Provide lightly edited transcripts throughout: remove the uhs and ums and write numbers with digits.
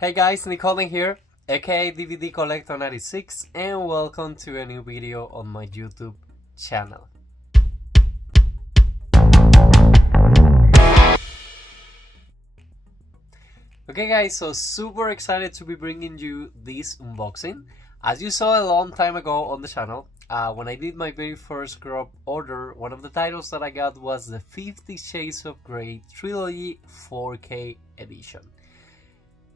Hey guys, Nicole here, aka DVD Collector 96, and welcome to a new video on my YouTube channel. Okay guys, so super excited to be bringing you this unboxing. As you saw a long time ago on the channel, when I did my very first crop order, one of the titles that I got was the 50 Shades of Grey Trilogy 4K edition.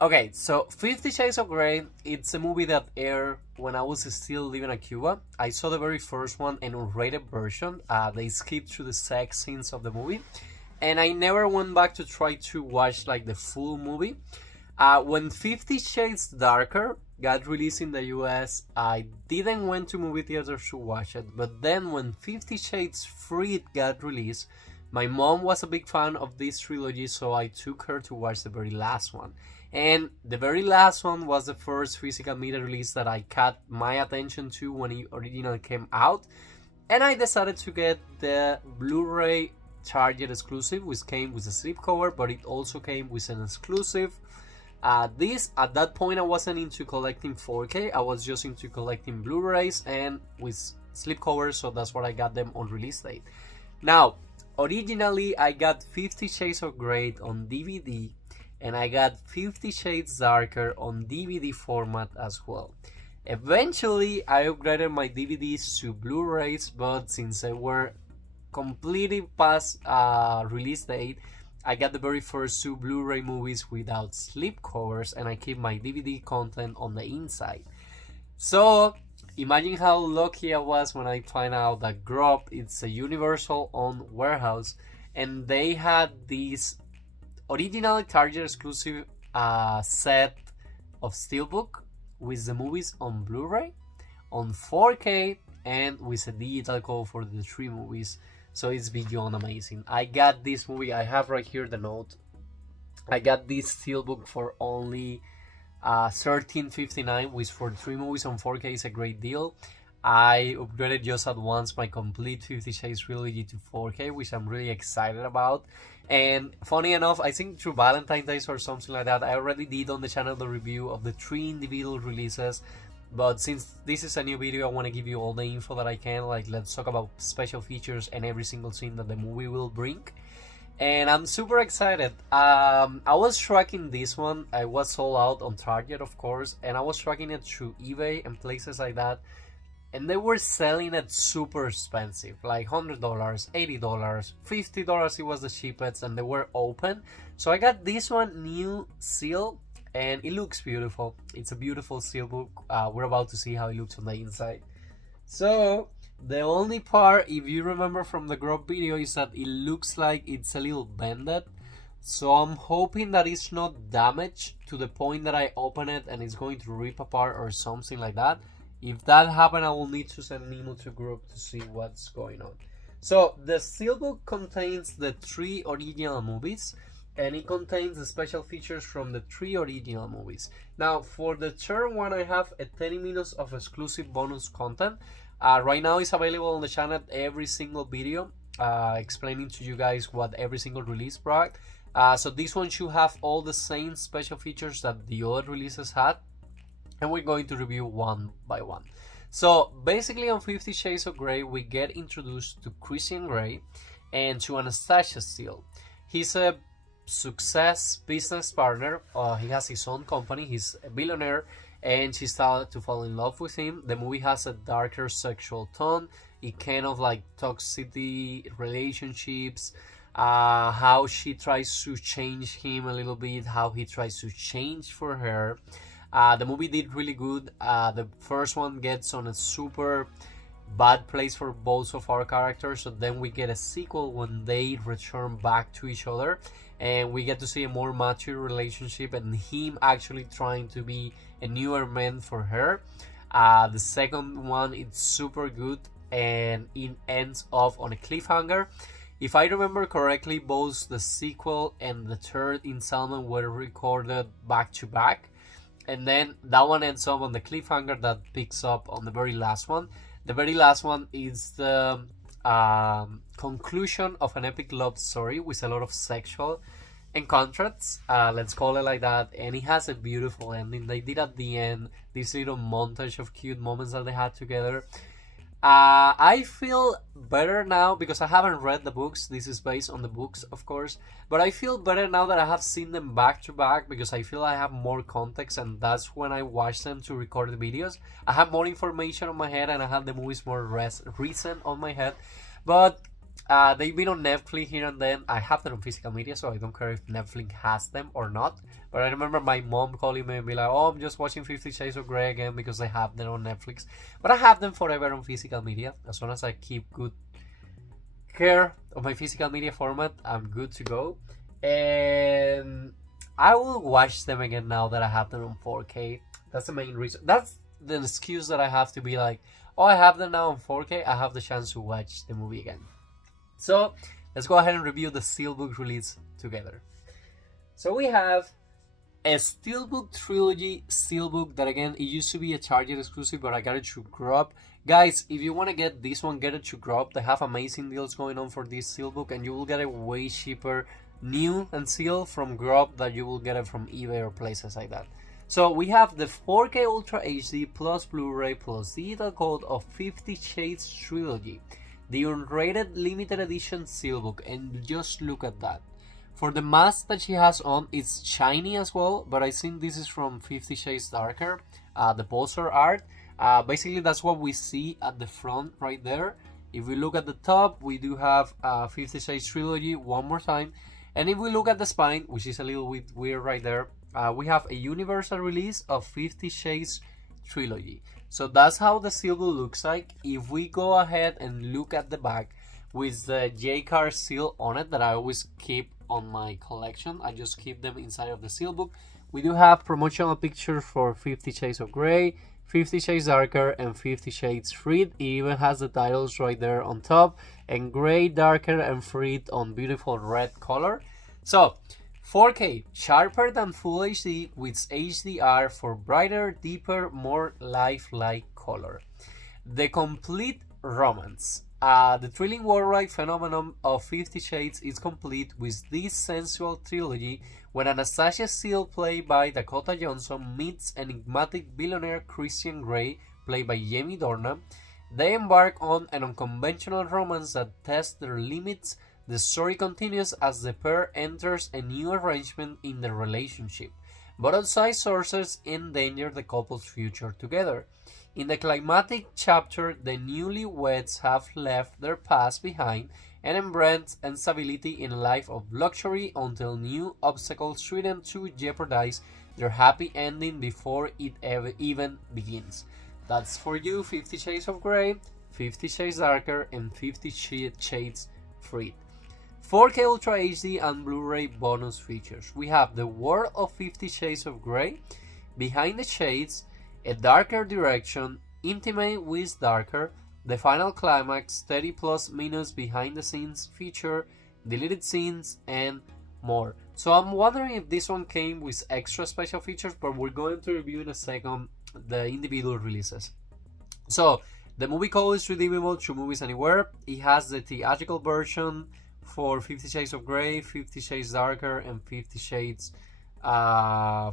Okay, so 50 Shades of Grey, it's a movie that aired when I was still living in Cuba. I saw the very first one, an unrated version. They skipped through the sex scenes of the movie. And I never went back to try to watch like the full movie. When 50 Shades Darker got released in the US, I didn't went to movie theaters to watch it. But then when 50 Shades Freed got released, my mom was a big fan of this trilogy, so I took her to watch the very last one. And the very last one was the first physical media release that I caught my attention to when it originally came out. And I decided to get the Blu-ray Target exclusive, which came with a slipcover, but it also came with an exclusive. At that point, I wasn't into collecting 4K, I was just into collecting Blu-rays and with slipcovers, so that's what I got them on release date. Now, originally I got 50 Shades of Grey on DVD, and I got 50 Shades Darker on DVD format as well. Eventually, I upgraded my DVDs to Blu-rays, but since they were completely past release date, I got the very first two Blu-ray movies without slipcovers, and I keep my DVD content on the inside. So, imagine how lucky I was when I find out that Grub, it's a Universal-owned warehouse, and they had this original Target exclusive set of SteelBook with the movies on Blu-ray, on 4K, and with a digital code for the three movies. So it's beyond amazing. I got this movie, I have right here the note. I got this SteelBook for only $13.59, which for three movies on 4K is a great deal. I upgraded just at once my complete 50 Shades Trilogy to 4K, which I'm really excited about. And funny enough, I think through Valentine's Day or something like that, I already did on the channel the review of the three individual releases. But since this is a new video, I want to give you all the info that I can. Like, let's talk about special features and every single scene that the movie will bring. And I'm super excited. I was tracking this one. I was sold out on Target, of course, and I was tracking it through eBay and places like that. And they were selling it super expensive, like $100, $80, $50. It was the cheapest, and they were open. So I got this one new seal, and it looks beautiful. It's a beautiful SteelBook. We're about to see how it looks on the inside. So the only part, if you remember from the Grub video, is that it looks like it's a little bended. So I'm hoping that it's not damaged to the point that I open it and it's going to rip apart or something like that. If that happens, I will need to send an email to Group to see what's going on. So the SteelBook contains the three original movies, and it contains the special features from the three original movies. Now, for the third one, I have a 30 minutes of exclusive bonus content. Right now, it's available on the channel, every single video, explaining to you guys what every single release brought. So this one should have all the same special features that the other releases had, and we're going to review one by one. So basically on 50 Shades of Grey, we get introduced to Christian Grey and to Anastasia Steele. He's a success business partner. He has his own company. He's a billionaire, and she started to fall in love with him. The movie has a darker sexual tone. It kind of like toxicity, relationships, how she tries to change him a little bit, how he tries to change for her. The movie did really good. The first one gets on a super bad place for both of our characters, so then we get a sequel when they return back to each other, and we get to see a more mature relationship and him actually trying to be a newer man for her. The second one, it's super good, and it ends off on a cliffhanger. If I remember correctly, both the sequel and the third installment were recorded back to back, and then that one ends up on the cliffhanger that picks up on the very last one. The very last one is the conclusion of an epic love story with a lot of sexual contrasts, let's call it like that, and it has a beautiful ending. They did at the end this little montage of cute moments that they had together. I feel better now because I haven't read the books. This is based on the books, of course, but I feel better now that I have seen them back to back because I feel I have more context, and that's when I watch them to record the videos. I have more information on my head, and I have the movies more recent on my head. But they've been on Netflix here and then. I have them on physical media, so I don't care if Netflix has them or not. But I remember my mom calling me and be like, "Oh, I'm just watching 50 Shades of Grey again because they have them on Netflix." But I have them forever on physical media. As long as I keep good care of my physical media format, I'm good to go. And I will watch them again now that I have them on 4K. That's the main reason. That's the excuse that I have to be like, "Oh, I have them now on 4K. I have the chance to watch the movie again." So let's go ahead and review the SteelBook release together. So we have a SteelBook Trilogy SteelBook that, again, it used to be a Target exclusive, but I got it through Grub. Guys, if you want to get this one, get it through Grub. They have amazing deals going on for this SteelBook, and you will get it way cheaper new and sealed from Grub than you will get it from eBay or places like that. So we have the 4K Ultra HD plus Blu-ray plus digital code of 50 Shades Trilogy, the unrated limited edition SteelBook, and just look at that. For the mask that she has on, it's shiny as well, but I think this is from 50 Shades Darker, the poster art. Basically, that's what we see at the front right there. If we look at the top, we do have 50 Shades Trilogy one more time. And if we look at the spine, which is a little bit weird right there, we have a universal release of 50 Shades Trilogy. So that's how the SteelBook looks like. If we go ahead and look at the back with the J-Card seal on it that I always keep on my collection, I just keep them inside of the SteelBook. We do have promotional pictures for 50 Shades of Grey, 50 Shades Darker, and 50 Shades Freed. It even has the titles right there on top, and Grey, Darker, and Freed on beautiful red color. So 4K, sharper than Full HD with HDR for brighter, deeper, more lifelike color. The complete romance. The thrilling worldwide phenomenon of 50 Shades is complete with this sensual trilogy when Anastasia Steele, played by Dakota Johnson, meets enigmatic billionaire Christian Grey, played by Jamie Dornan. They embark on an unconventional romance that tests their limits. The story continues as the pair enters a new arrangement in their relationship, but outside sources endanger the couple's future together. In the climactic chapter, the newlyweds have left their past behind and embrace instability in a life of luxury until new obstacles threaten to jeopardize their happy ending before it even begins. That's for you, 50 Shades of Grey, 50 Shades Darker, and 50 Shades Freed. 4K Ultra HD and Blu-ray bonus features. We have the world of 50 Shades of Grey, Behind the Shades, a darker direction, intimate with darker, the final climax, 30 plus minutes behind the scenes feature, deleted scenes, and more. So I'm wondering if this one came with extra special features, but we're going to review in a second the individual releases. So the movie code is redeemable through Movies Anywhere. It has the theatrical version for 50 Shades of Grey, 50 Shades Darker, and 50 Shades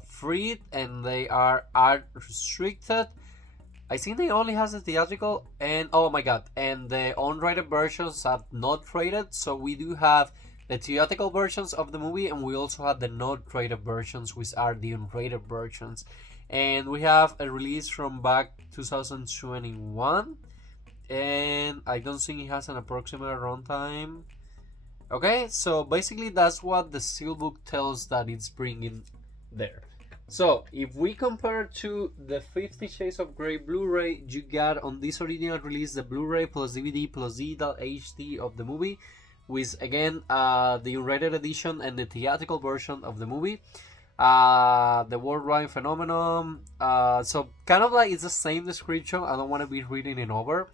Freed, and they are art restricted. I think they only has the theatrical, and oh my god, and the unrated versions are not rated. So we do have the theatrical versions of the movie, and we also have the not rated versions, which are the unrated versions. And we have a release from back 2021, and I don't think it has an approximate runtime. Okay, so basically that's what the SteelBook tells that it's bringing there. So if we compare to the 50 Shades of Grey Blu-ray, you got on this original release the Blu-ray plus DVD plus digital HD of the movie, with again the unrated edition and the theatrical version of the movie. The worldwide phenomenon. So kind of like it's the same description. I don't want to be reading it over.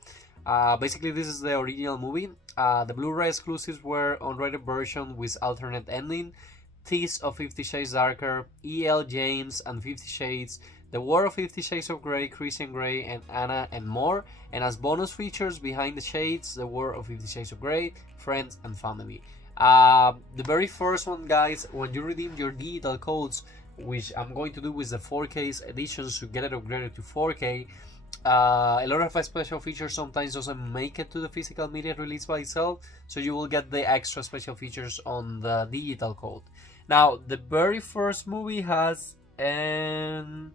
Basically, this is the original movie. The Blu-ray exclusives were unrated version with alternate ending, Tease of 50 Shades Darker, E.L. James and 50 Shades, The War of 50 Shades of Grey, Christian Grey and Anna, and more. And as bonus features, Behind the Shades, The War of 50 Shades of Grey, Friends and Family. The very first one, guys, when you redeem your digital codes, which I'm going to do with the 4K editions to get it upgraded to 4K, a lot of special features sometimes doesn't make it to the physical media release by itself, so you will get the extra special features on the digital code. Now, the very first movie has the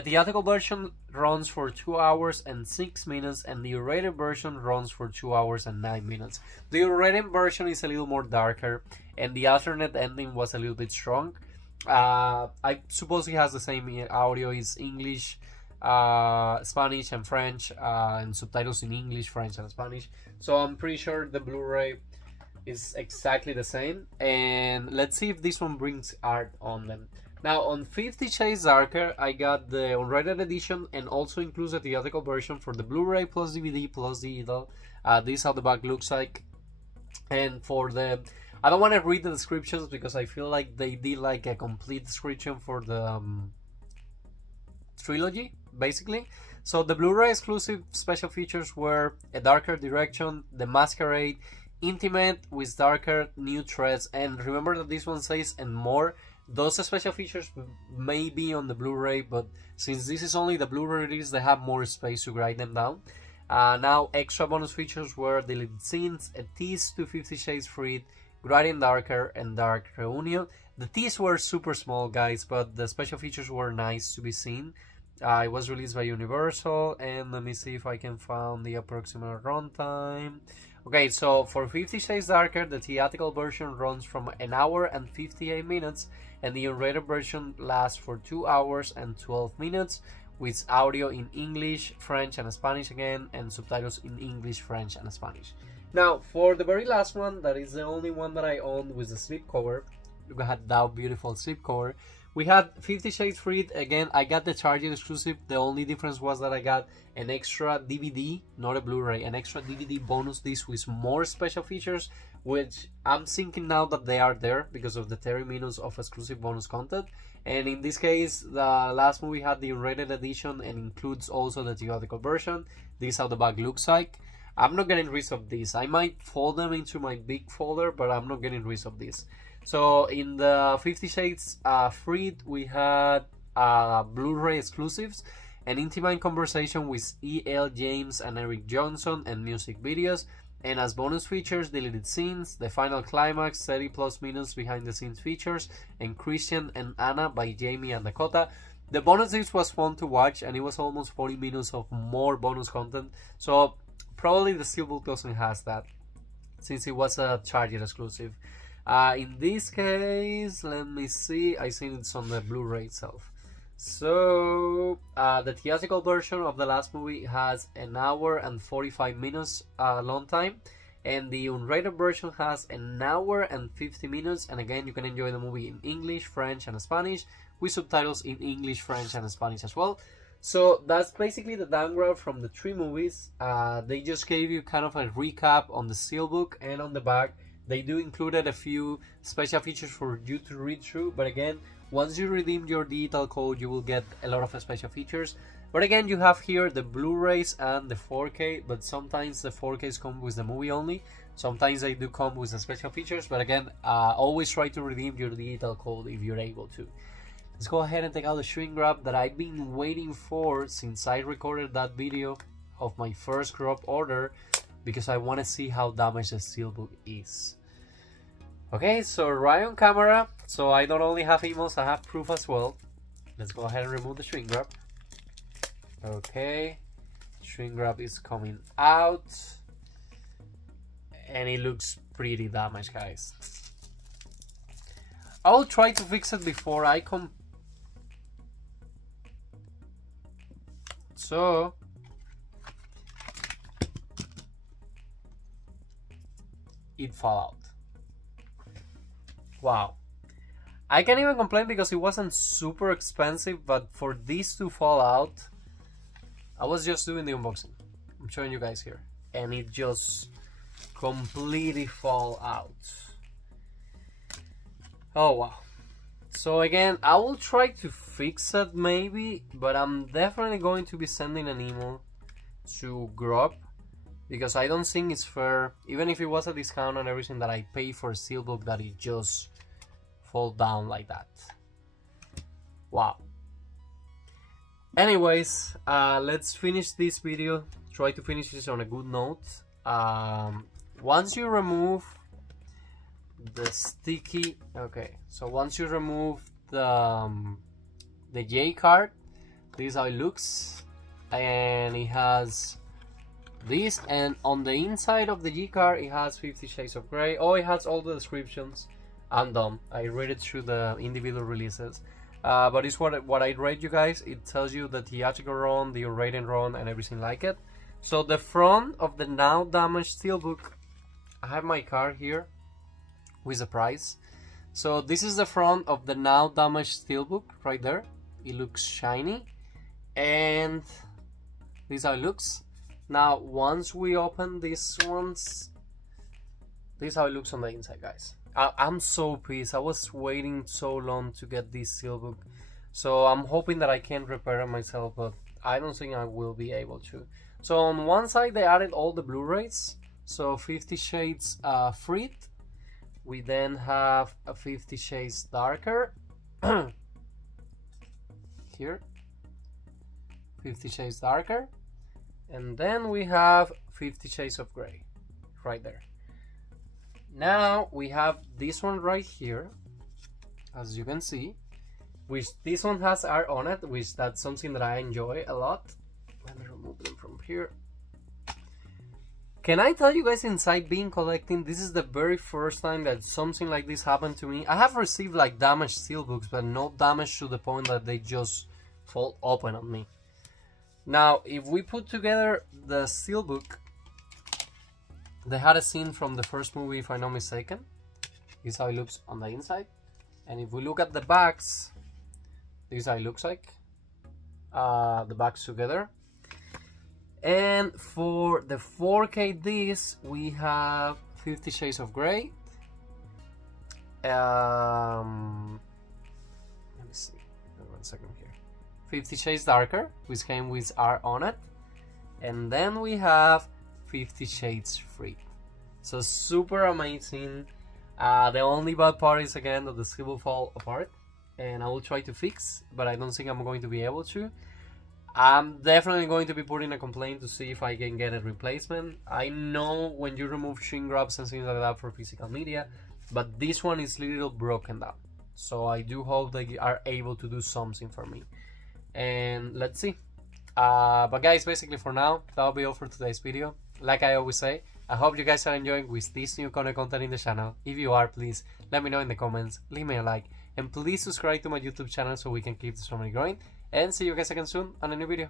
theatrical version runs for 2 hours and 6 minutes, and the rated version runs for 2 hours and 9 minutes. The rated version is a little more darker, and the alternate ending was a little bit strong. I suppose it has the same audio. It's English, Spanish, and French, and subtitles in English, French, and Spanish. So I'm pretty sure the Blu-ray is exactly the same. And let's see if this one brings art on them. Now, on 50 Shades Darker, I got the unrated edition and also includes a theatrical version for the Blu-ray plus DVD plus digital. This is how the back looks like. And for the... I don't want to read the descriptions because I feel like they did like a complete description for the trilogy, basically. So the Blu-ray exclusive special features were a darker direction, the masquerade, intimate with darker new threads, and remember that this one says and more. Those special features may be on the Blu-ray, but since this is only the Blu-ray release, they have more space to write them down. Now, extra bonus features were deleted scenes, a tease to 50 Shades Freed, Writing Darker, and Dark Reunion. The teas were super small, guys, but the special features were nice to be seen. It was released by Universal, and let me see if I can find the approximate runtime. Okay, so for 50 Shades Darker, the theatrical version runs from 1 hour and 58 minutes, and the unrated version lasts for 2 hours and 12 minutes, with audio in English, French, and Spanish again, and subtitles in English, French, and Spanish. Now, for the very last one, that is the only one that I owned with the slipcover. Look at that beautiful slipcover. We had 50 Shades Freed. Again, I got the Target exclusive. The only difference was that I got an extra DVD, not a Blu-ray, an extra DVD bonus disc with more special features, which I'm thinking now that they are there because of the 30 minutes of exclusive bonus content. And in this case, the last movie had the unrated edition and includes also the theatrical version. This is how the back looks like. I'm not getting rid of this. I might fold them into my big folder, but I'm not getting rid of this. So in the 50 Shades Freed, we had Blu-ray exclusives, an intimate conversation with E.L. James and Eric Johnson, and music videos. And as bonus features, deleted scenes, the final climax, 30 plus minutes behind the scenes features, and Christian and Anna by Jamie and Dakota. The bonus disc was fun to watch, and it was almost 40 minutes of more bonus content. So probably the SteelBook doesn't have that, since it was a Target exclusive. In this case, let me see, I think it's on the Blu-ray itself. So, the theatrical version of the last movie has 1 hour and 45 minutes long time, and the unrated version has 1 hour and 50 minutes, and again, you can enjoy the movie in English, French, and Spanish, with subtitles in English, French, and Spanish as well. So that's basically the downgrade from the 3 movies. They just gave you kind of a recap on the SteelBook, and on the back they do included a few special features for you to read through, but again, once you redeem your digital code, you will get a lot of special features. But again, you have here the Blu-rays and the 4K, but sometimes the 4Ks come with the movie only. Sometimes they do come with the special features, but again, always try to redeem your digital code if you're able to. Let's go ahead and take out the shrink wrap that I've been waiting for since I recorded that video of my first crop order, because I want to see how damaged the SteelBook is. Okay, so right on camera, so I don't only have emails, I have proof as well. Let's go ahead and remove the shrink wrap. Okay, shrink wrap is coming out, and it looks pretty damaged, guys. I'll try to fix it before I come. So it fell out. Wow. I can't even complain because it wasn't super expensive, but for this to fall out, I was just doing the unboxing. I'm showing you guys here, and it just completely fall out. Oh wow. So again, I will try to fix it maybe, but I'm definitely going to be sending an email to Grub because I don't think it's fair, even if it was a discount and everything, that I pay for a SteelBook that it just fall down like that. Wow. Anyways, let's finish this video. Try to finish this on a good note. Once you remove the sticky, okay, so once you remove the J card, this is how it looks, and it has this, and on the inside of the G card it has 50 Shades of Grey. Oh, it has all the descriptions. I'm done. I read it through the individual releases, but it's what I read, you guys. It tells you the theatrical run, the rated run, and everything like it. So the front of the now damaged SteelBook, I have my card here with the price. So this is the front of the now damaged SteelBook right there. It looks shiny, and this is how it looks. Now once we open these ones, this is how it looks on the inside, guys. I'm so pissed. I was waiting so long to get this SteelBook, so I'm hoping that I can repair it myself, but I don't think I will be able to. So on one side they added all the Blu-rays, so 50 Shades Freed. We then have a 50 Shades Darker here, 50 Shades Darker, and then we have 50 Shades of Grey right there. Now we have this one right here, as you can see, which this one has art on it, which that's something that I enjoy a lot. Let me remove them from here. Can I tell you guys, inside being collecting, this is the very first time that something like this happened to me. I have received like damaged SteelBooks, but not damaged to the point that they just fall open on me. Now, if we put together the SteelBook, they had a scene from the first movie, if I'm not mistaken. This is how it looks on the inside. And if we look at the backs, this is how it looks like. The backs together. And for the 4K disc, we have 50 Shades of Grey. Let me see. 1 second here. 50 Shades Darker, which came with art on it. And then we have 50 Shades Free. So super amazing. The only bad part is again that the sleeve will fall apart, and I will try to fix, but I don't think I'm going to be able to. I'm definitely going to be putting a complaint to see if I can get a replacement. I know when you remove shrink wraps and things like that for physical media, but this one is a little broken down. So I do hope they are able to do something for me. And let's see. But guys, basically for now, that'll be all for today's video. Like I always say, I hope you guys are enjoying with this new kind of content in the channel. If you are, please let me know in the comments, leave me a like, and please subscribe to my YouTube channel so we can keep this family growing. And see you guys again soon on a new video.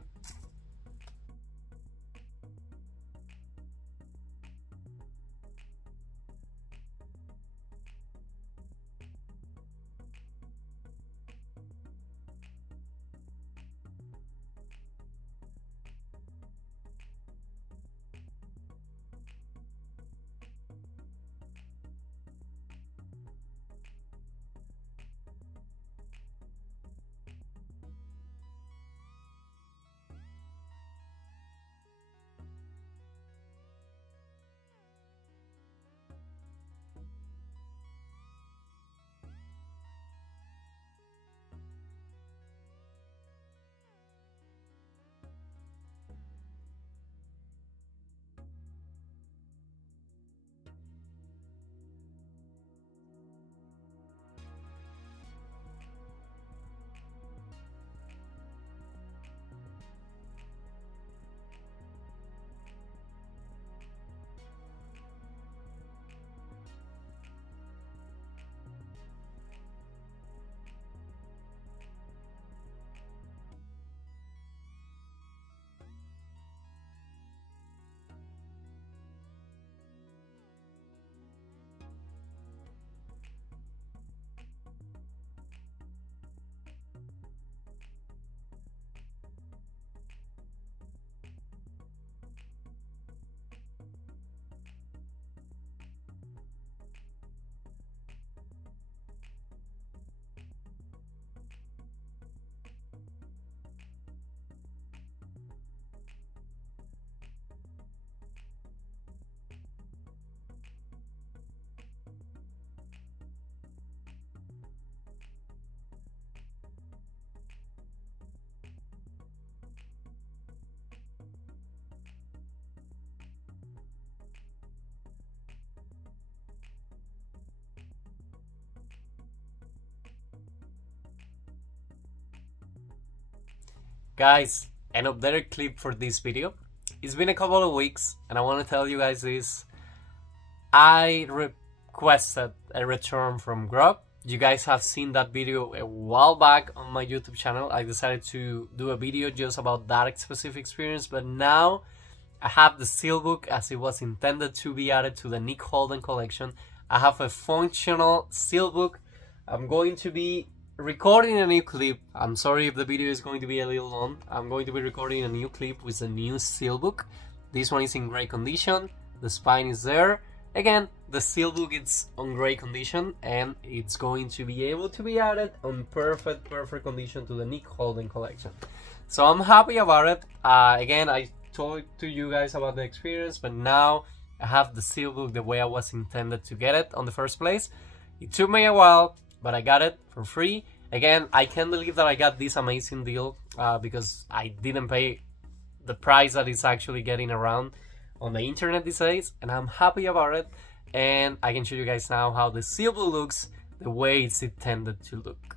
Guys, an updated clip for this video. It's been a couple of weeks and I want to tell you guys this. I requested a return from Grub. You guys have seen that video a while back on my YouTube channel. I decided to do a video just about that specific experience, but now I have the SteelBook as it was intended to be added to the Nick Holden collection. I have a functional SteelBook. I'm going to be recording a new clip. I'm sorry if the video is going to be a little long. I'm going to be recording a new clip with a new SteelBook. This one is in great condition. The spine is there. Again, the SteelBook is on great condition and it's going to be able to be added on perfect condition to the Nick Holden collection. So I'm happy about it. Again, I told to you guys about the experience, but now I have the SteelBook the way I was intended to get it on the first place. It took me a while, but I got it for free. Again, I can't believe that I got this amazing deal because I didn't pay the price that it's actually getting around on the internet these days, and I'm happy about it. And I can show you guys now how the SteelBook looks the way it's intended to look.